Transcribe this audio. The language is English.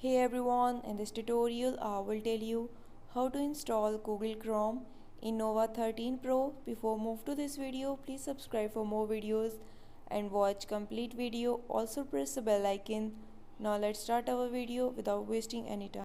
Hey everyone, in this tutorial I will tell you how to install Google Chrome in Nova 13 Pro. Before move to this video, please subscribe for more videos and watch complete video. Also press the bell icon. Now let's start our video without wasting any time.